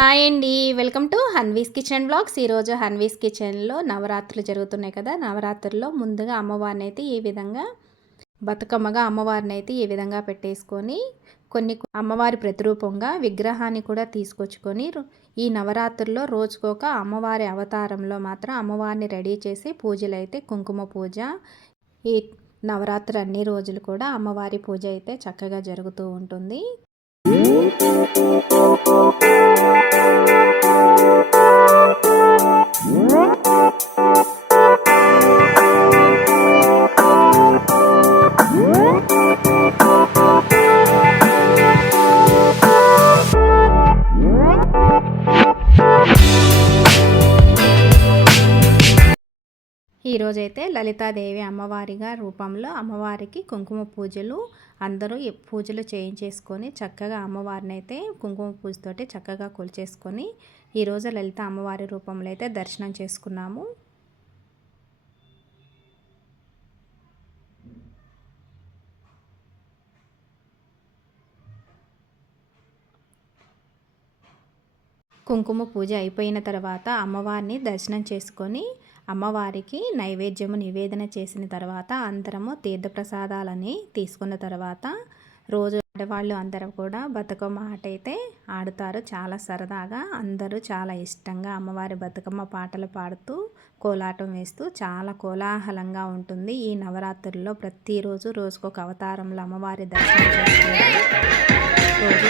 Hi అండి. Welcome to Hanvi's kitchen blogs. ఈరోజు హన్వీస్ కిచెన్లో నవరాత్రులు జరుగుతున్నాయి కదా. నవరాత్రుల్లో ముందుగా అమ్మవారిని అయితే ఈ విధంగా బతుకమ్మగా అమ్మవారిని అయితే ఈ విధంగా పెట్టేసుకొని కొన్ని అమ్మవారి ప్రతిరూపంగా విగ్రహాన్ని కూడా తీసుకొచ్చుకొని ఈ నవరాత్రుల్లో రోజుకొక అమ్మవారి అవతారంలో మాత్రం అమ్మవారిని రెడీ చేసి పూజలు అయితే కుంకుమ పూజ ఈ నవరాత్రి అన్ని రోజులు కూడా అమ్మవారి పూజ అయితే చక్కగా జరుగుతూ ఉంటుంది. Thank you. ఈరోజైతే లలితాదేవి అమ్మవారిగా రూపంలో అమ్మవారికి కుంకుమ పూజలు అందరూ పూజలు చేయించేసుకొని చక్కగా అమ్మవారిని అయితే కుంకుమ పూజతోటి చక్కగా కొలిచేసుకొని ఈరోజు లలిత అమ్మవారి రూపంలో అయితే దర్శనం చేసుకున్నాము. కుంకుమ పూజ అయిపోయిన తర్వాత అమ్మవారిని దర్శనం చేసుకొని అమ్మవారికి నైవేద్యము నివేదన చేసిన తర్వాత అందరము తీర్థప్రసాదాలని తీసుకున్న తర్వాత రోజు ఆడవాళ్ళు అందరూ కూడా బతుకమ్మ ఆట అయితే ఆడుతారు. చాలా సరదాగా అందరూ చాలా ఇష్టంగా అమ్మవారి బతుకమ్మ పాటలు పాడుతూ కోలాటం వేస్తూ చాలా కోలాహలంగా ఉంటుంది. ఈ నవరాత్రుల్లో ప్రతిరోజు రోజుకొక అవతారంలో అమ్మవారి దర్శనం చేసుకుంటూ రోజు